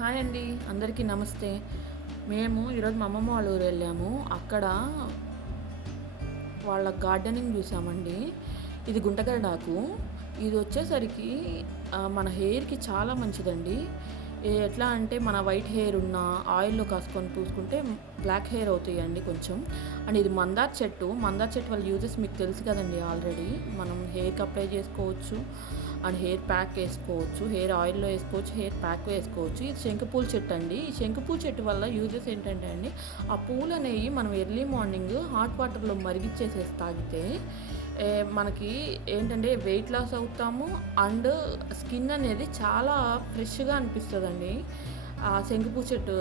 Hi అండి, అందరికీ నమస్తే. మేము ఈరోజు మా అమ్మమ్మ వాళ్ళ ఊరు వెళ్ళాము. అక్కడ వాళ్ళ గార్డెనింగ్ చూసామండి. ఇది గుంటగరడాకు. ఇది వచ్చేసరికి మన హెయిర్‌కి చాలా మంచిదండి. ఎట్లా అంటే మన వైట్ హెయిర్ ఉన్న ఆయిల్‌లో కాసుకొని పూసుకుంటే బ్లాక్ హెయిర్ అవుతాయండి కొంచెం. అండ్ ఇది మందార చెట్టు. మందార చెట్టు వల్ల యూజెస్ మీకు తెలుసు కదండీ ఆల్రెడీ. మనం హెయిర్‌కి అప్లై చేసుకోవచ్చు. అండ్ హెయిర్ ప్యాక్ వేసుకోవచ్చు, హెయిర్ ఆయిల్లో వేసుకోవచ్చు, హెయిర్ ప్యాక్ వేసుకోవచ్చు. ఇది శంకుపూల చెట్టు అండి. ఈ శంకుపూల చెట్టు వల్ల యూజెస్ ఏంటంటే అండి, ఆ పూలు అనేవి మనం ఎర్లీ మార్నింగ్ హాట్ వాటర్లో మరిగిచ్చేసేసి తాగితే మనకి ఏంటంటే వెయిట్ లాస్ అవుతాము. అండ్ స్కిన్ అనేది చాలా ఫ్రెష్గా అనిపిస్తుందండి. ఆ శంకుపూ చెట్టు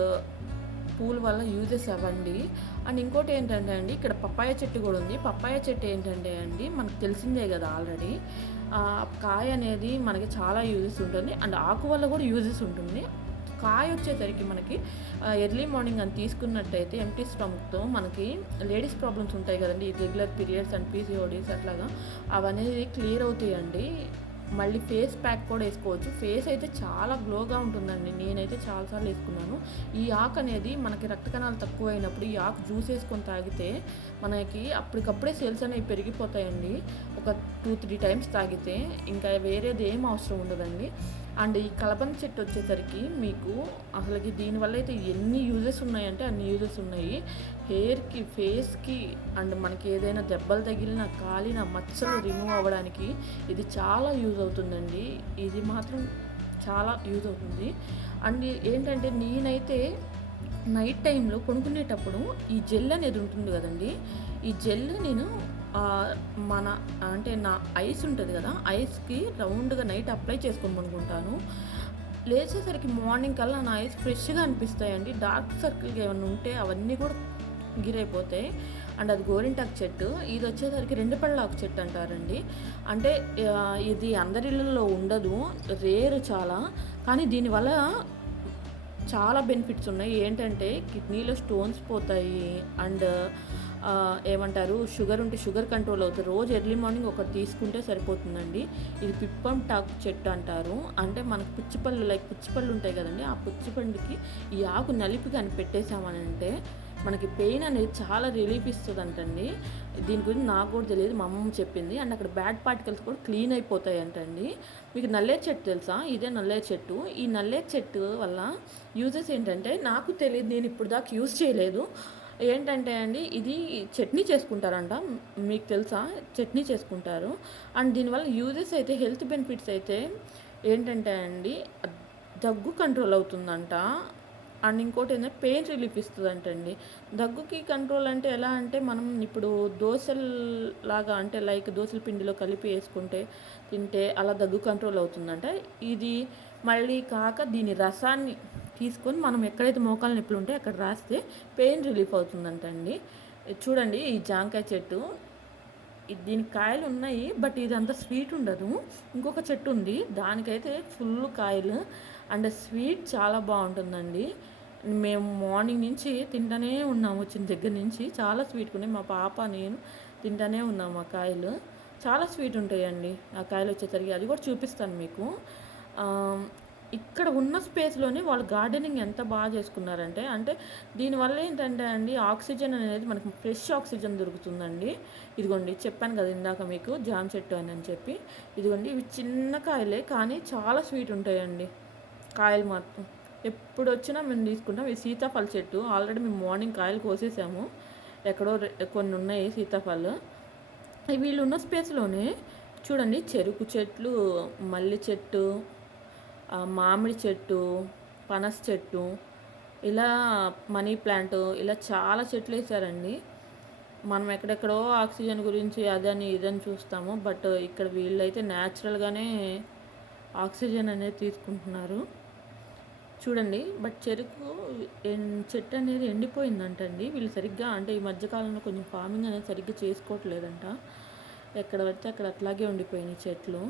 పూల వల్ల యూజెస్ అవ్వండి. అండ్ ఇంకోటి ఏంటంటే అండి, ఇక్కడ పప్పాయ చెట్టు కూడా ఉంది. పప్పాయ చెట్టు ఏంటంటే అండి, మనకు తెలిసిందే కదా ఆల్రెడీ. కాయ అనేది మనకి చాలా యూజెస్ ఉంటుంది. అండ్ ఆకు వల్ల కూడా యూజెస్ ఉంటుంది. కాయ వచ్చేసరికి మనకి ఎర్లీ మార్నింగ్ అని తీసుకున్నట్టయితే ఎంటీ స్టమక్తో మనకి లేడీస్ ప్రాబ్లమ్స్ ఉంటాయి కదండి, రెగ్యులర్ పీరియడ్స్ అండ్ పీసీఓడీస్ అట్లాగా అవనేది క్లియర్ అవుతాయండి. మళ్ళీ ఫేస్ ప్యాక్ కూడా వేసుకోవచ్చు. ఫేస్ అయితే చాలా గ్లోగా ఉంటుందండి. నేనైతే చాలాసార్లు వేసుకున్నాను. ఈ ఆకు అనేది మనకి రక్త కణాలు తక్కువైనప్పుడు ఈ ఆకు జ్యూస్ వేసుకొని తాగితే మనకి అప్పటికప్పుడే సెల్స్ అనేవి పెరిగిపోతాయండి. ఒక 2-3 టైమ్స్ తాగితే ఇంకా వేరేది ఏం అవసరం ఉండదండి. అండ్ ఈ కలబంద చెట్టు వచ్చేసరికి మీకు అసలుకి దీనివల్ల అయితే ఎన్ని యూజెస్ ఉన్నాయంటే అన్ని యూజెస్ ఉన్నాయి. హెయిర్కి, ఫేస్కి, అండ్ మనకి ఏదైనా దెబ్బలు తగిలిన, కాలిన, మచ్చలు రిమూవ్ అవ్వడానికి ఇది చాలా యూజ్ అవుతుందండి. ఇది మాత్రం చాలా యూజ్ అవుతుంది. అండ్ ఏంటంటే నేనైతే నైట్ టైంలో కొనుక్కునేటప్పుడు ఈ జెల్ అనేది ఉంటుంది కదండి, ఈ జెల్ నేను మన అంటే నా ఐస్ ఉంటుంది కదా, ఐస్కి రౌండ్గా నైట్ అప్లై చేసుకొని పడుకుంటాను. లేచేసరికి మార్నింగ్ కల్లా నా ఐస్ ఫ్రెష్గా అనిపిస్తాయండి. డార్క్ సర్కిల్గా ఏమైనా ఉంటే అవన్నీ కూడా గిరైపోతాయి. అండ్ అది గోరింటాకు చెట్టు. ఇది వచ్చేసరికి రెండు పళ్ళాకు చెట్టు అంటారండి. అంటే ఇది అందరిళ్ళల్లో ఉండదు, రేరు చాలా. కానీ దీనివల్ల చాలా బెనిఫిట్స్ ఉన్నాయి. ఏంటంటే కిడ్నీలో స్టోన్స్ పోతాయి. అండ్ ఏమంటారు, షుగర్ ఉంటే షుగర్ కంట్రోల్ అవుతుంది. రోజు ఎర్లీ మార్నింగ్ ఒకటి తీసుకుంటే సరిపోతుందండి. ఇది పిప్పం టాక్ చెట్టు అంటారు. అంటే మనకు పుచ్చిపళ్ళు, లైక్ పుచ్చిపళ్ళు ఉంటాయి కదండి, ఆ పుచ్చిపండుకి ఈ ఆకు నలిపి కానీ పెట్టేసామని అంటే మనకి పెయిన్ అనేది చాలా రిలీఫ్ ఇస్తుంది అంటండి. దీని గురించి నాకు కూడా తెలియదు, మా అమ్మమ్మ చెప్పింది. అండ్ అక్కడ బ్యాడ్ పార్టికల్స్ కూడా క్లీన్ అయిపోతాయి అంటండి. మీకు నల్లేరు చెట్టు తెలుసా? ఇదే నల్లేరు చెట్టు. ఈ నల్లేరు చెట్టు వల్ల యూజెస్ ఏంటంటే నాకు తెలియదు, నేను ఇప్పుడు దాకా యూజ్ చేయలేదు. ఏంటంటే అండి, ఇది చట్నీ చేసుకుంటారంట. మీకు తెలుసా? చట్నీ చేసుకుంటారు. అండ్ దీనివల్ల యూజెస్ అయితే, హెల్త్ బెనిఫిట్స్ అయితే ఏంటంటే అండి, దగ్గు కంట్రోల్ అవుతుందంట. అండ్ ఇంకోటి ఏంటంటే పెయిన్ రిలీఫ్ ఇస్తుందంటండి. దగ్గుకి కంట్రోల్ అంటే ఎలా అంటే, మనం ఇప్పుడు దోశలాగా అంటే లైక్ దోశల పిండిలో కలిపి వేసుకుంటే తింటే అలా దగ్గు కంట్రోల్ అవుతుందంట. ఇది మళ్ళీ కాక దీని రసాన్ని తీసుకొని మనం ఎక్కడైతే మోకాలు నొప్పులు ఉంటే అక్కడ రాస్తే పెయిన్ రిలీఫ్ అవుతుందంటండి. చూడండి ఈ జాంకాయ చెట్టు, దీనికి కాయలు ఉన్నాయి, బట్ ఇది అంత స్వీట్ ఉండదు. ఇంకొక చెట్టు ఉంది, దానికైతే ఫుల్ కాయలు అండ్ స్వీట్ చాలా బాగుంటుందండి. మేము మార్నింగ్ నుంచి తింటూనే ఉన్నాము, వచ్చిన దగ్గర నుంచి చాలా స్వీట్గా ఉన్నాయి. మా పాప నేను తింటూనే ఉన్నాము. ఆ కాయలు చాలా స్వీట్ ఉంటాయండి. ఆ కాయలు వచ్చేసరికి అది కూడా చూపిస్తాను మీకు. ఇక్కడ ఉన్న స్పేస్లోనే వాళ్ళు గార్డెనింగ్ ఎంత బాగా చేసుకున్నారంటే, అంటే దీనివల్ల ఏంటంటే అండి, ఆక్సిజన్ అనేది మనకి ఫ్రెష్ ఆక్సిజన్ దొరుకుతుందండి. ఇదిగోండి చెప్పాను కదా ఇందాక మీకు జామ చెట్టు అని చెప్పి. ఇదిగోండి ఇవి చిన్న కాయలే కానీ చాలా స్వీట్ ఉంటాయండి కాయలు మాత్రం. ఎప్పుడు వచ్చినా మేము తీసుకుంటాం. ఇది సీతాఫల చెట్టు. ఆల్రెడీ మేము మార్నింగ్ కాయలు కోసేసాము. ఎక్కడో కొన్ని ఉన్నాయి సీతాఫలం. వీళ్ళు ఉన్న స్పేస్లోనే చూడండి చెరుకు చెట్లు, మల్లి చెట్టు, మామిడి చెట్టు, పనస చెట్టు, ఇలా మనీ ప్లాంట్, ఇలా చాలా చెట్లు వేసారండి. మనం ఎక్కడెక్కడో ఆక్సిజన్ గురించి అదని ఇదని చూస్తాము, బట్ ఇక్కడ వీళ్ళైతే న్యాచురల్గానే ఆక్సిజన్ అనేది తీసుకుంటున్నారు. చూడండి, బట్ చెరుకు చెట్టు అనేది ఎండిపోయిందంటండి. వీళ్ళు సరిగ్గా అంటే ఈ మధ్యకాలంలో కొంచెం ఫార్మింగ్ అనేది సరిగ్గా చేసుకోవట్లేదంట. ఎక్కడ పడితే అక్కడ అట్లాగే ఉండిపోయినాయి చెట్లు.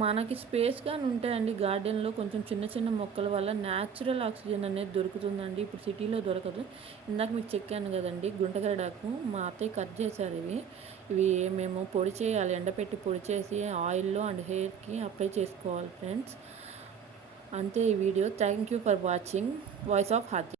మనకి స్పేస్ కానీ ఉంటాయండి గార్డెన్లో, కొంచెం చిన్న చిన్న మొక్కల వల్ల న్యాచురల్ ఆక్సిజన్ అనేది దొరుకుతుందండి. ఇప్పుడు సిటీలో దొరకదు. ఇందాక మీకు చెప్పాను కదండి గుంటగరడాకు, మా అత్తయ్య కట్ చేశారు. ఇవి మేము పొడి చేయాలి, ఎండపెట్టి పొడి చేసి ఆయిల్లో అండ్ హెయిర్కి అప్లై చేసుకోవాలి ఫ్రెండ్స్. అంతే ఈ వీడియో. Thank you for watching voice of హాతి.